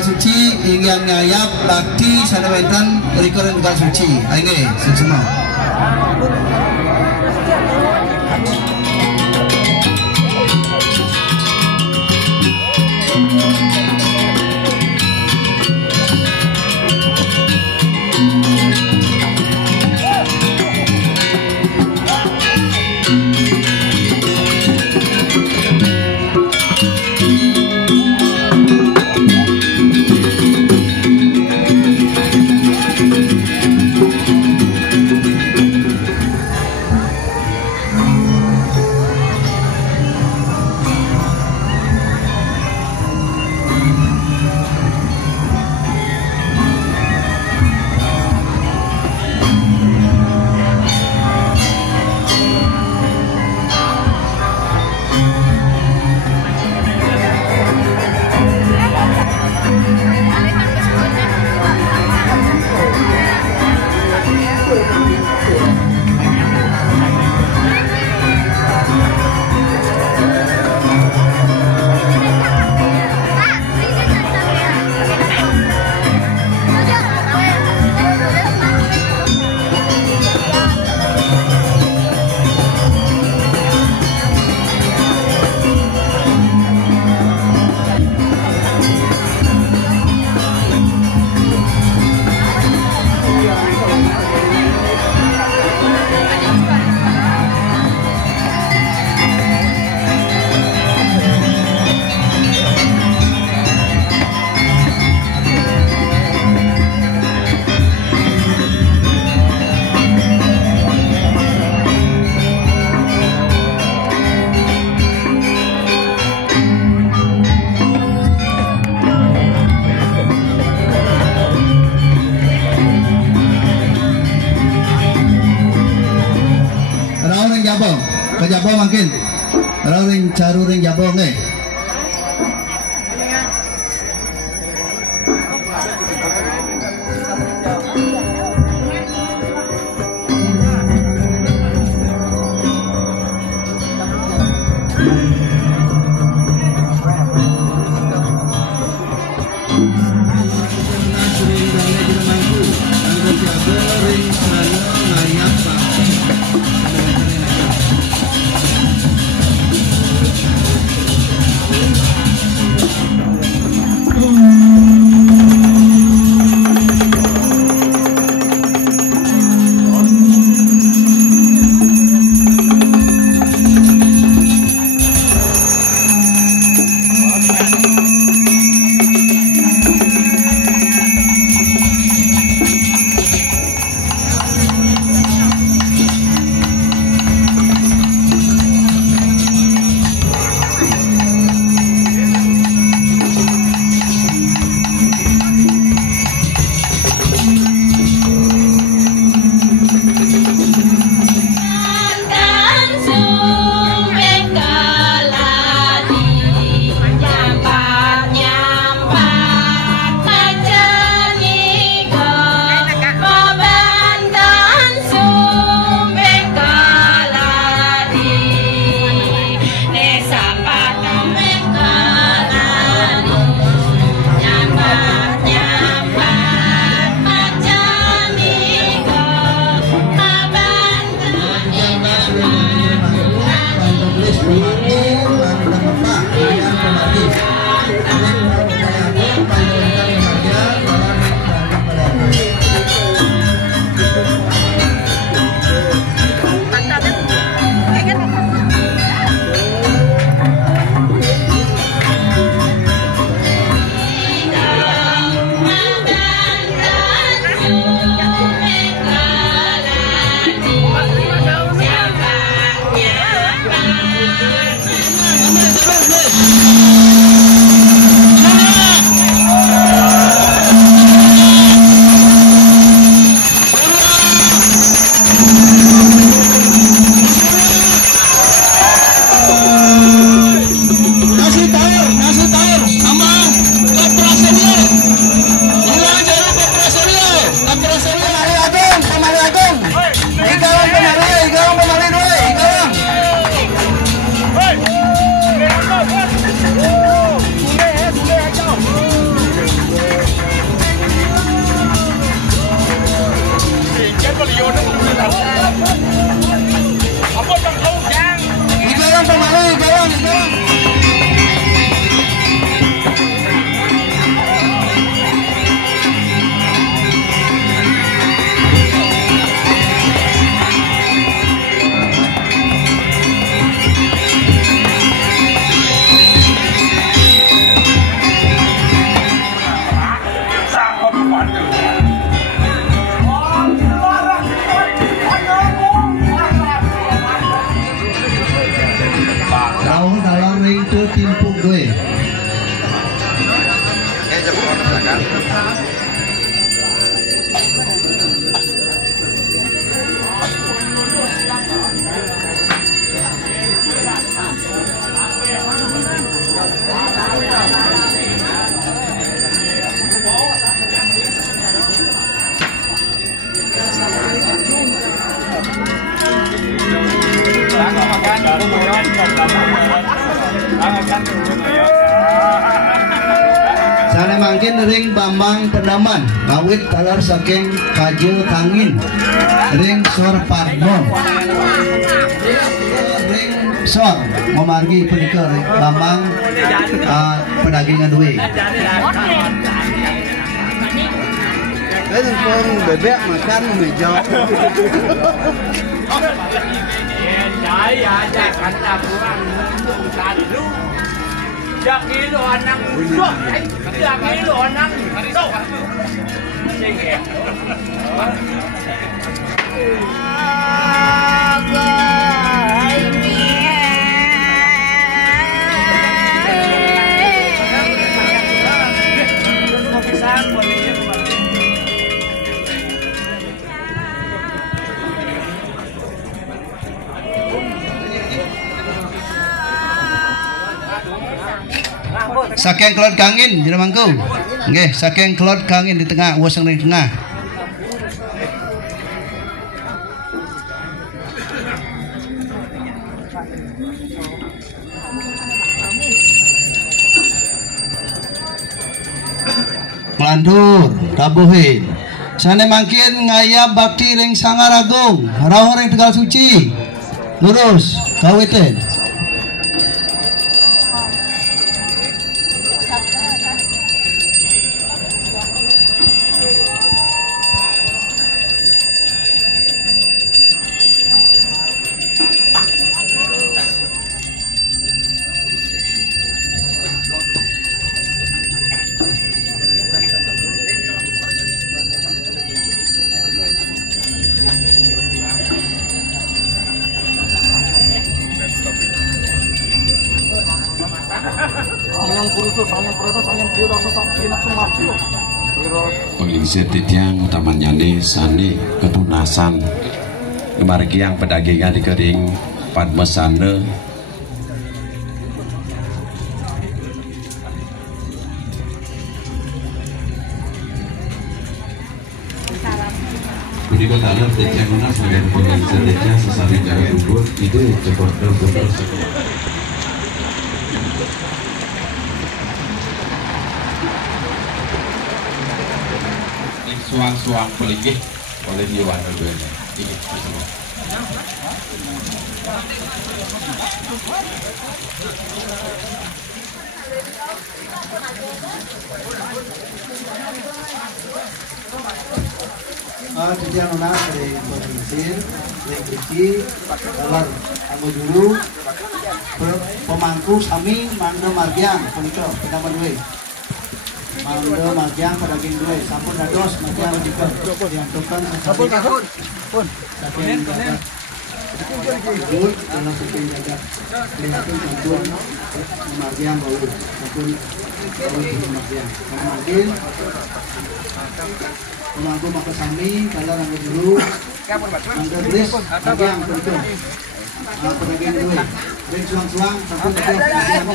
Suci ingin ngayap bakti sanawentan rikeren tegal suci aing semua. Jabong mungkin, caru ring jabong Sana mangkin ring Bambang Pendaman ngawit talar saking Kajil Kangin ring Sor Parno ring Sor memargi punika ring Bambang pedagingan duwe. Cái con bebek makan meja. Saking kelot kangin jadi mangku. Nggih, saking kelot kangin di tengah, wasang di tengah. Melandur, tabuhin. Sane mangkin ngayap bakti ring Sangaragung, rawuh ring Tegal Suci. Lurus, kawiten. Pengisir titiang utamannya sani ketunasan kemargi yang pedagingan di kering padmesane Budi kota ada titiang mana sebagai pengisir titiang sesari jaga kubur itu cepat kubur suang-suang pelinggih oleh Iwan Nurwena. Jadi yang mana dari Provinsi, dari Kiki, Dalar, Anggo Dulu, pemangku Sami, Mando Margiang, Puniko, kita berdua. Mando Margiang pedaging dua, sampun dados Margiang juga yang tukang sampun pun. Saking jaga, dulu dalam saking jaga, kelihatan sampun Margiang bau, sampun bau di Margiang. Margiang, pemangku Maka Sami, Dalar Anggo Dulu, Mando Blis, Margiang Puniko. Pedaging dua, ring suang-suang, sampun dados Margiang.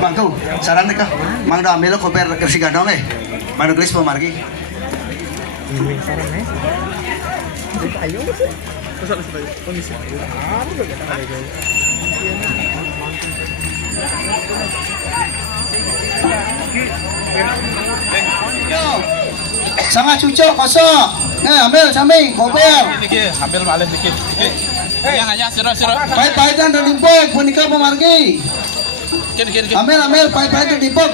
Bangku, saran nih kah? Mang do ambil koper kersi gadong Mang do gelis pemargi. Saran ayo. Kondisi. Sangat cucok kosong. Ambil Sami, koper. Ambil balik dikit. Yang aja siro. Pahit-pahitan dan limpok, punika pemargi. Ambil, pahit-pahitan limpok.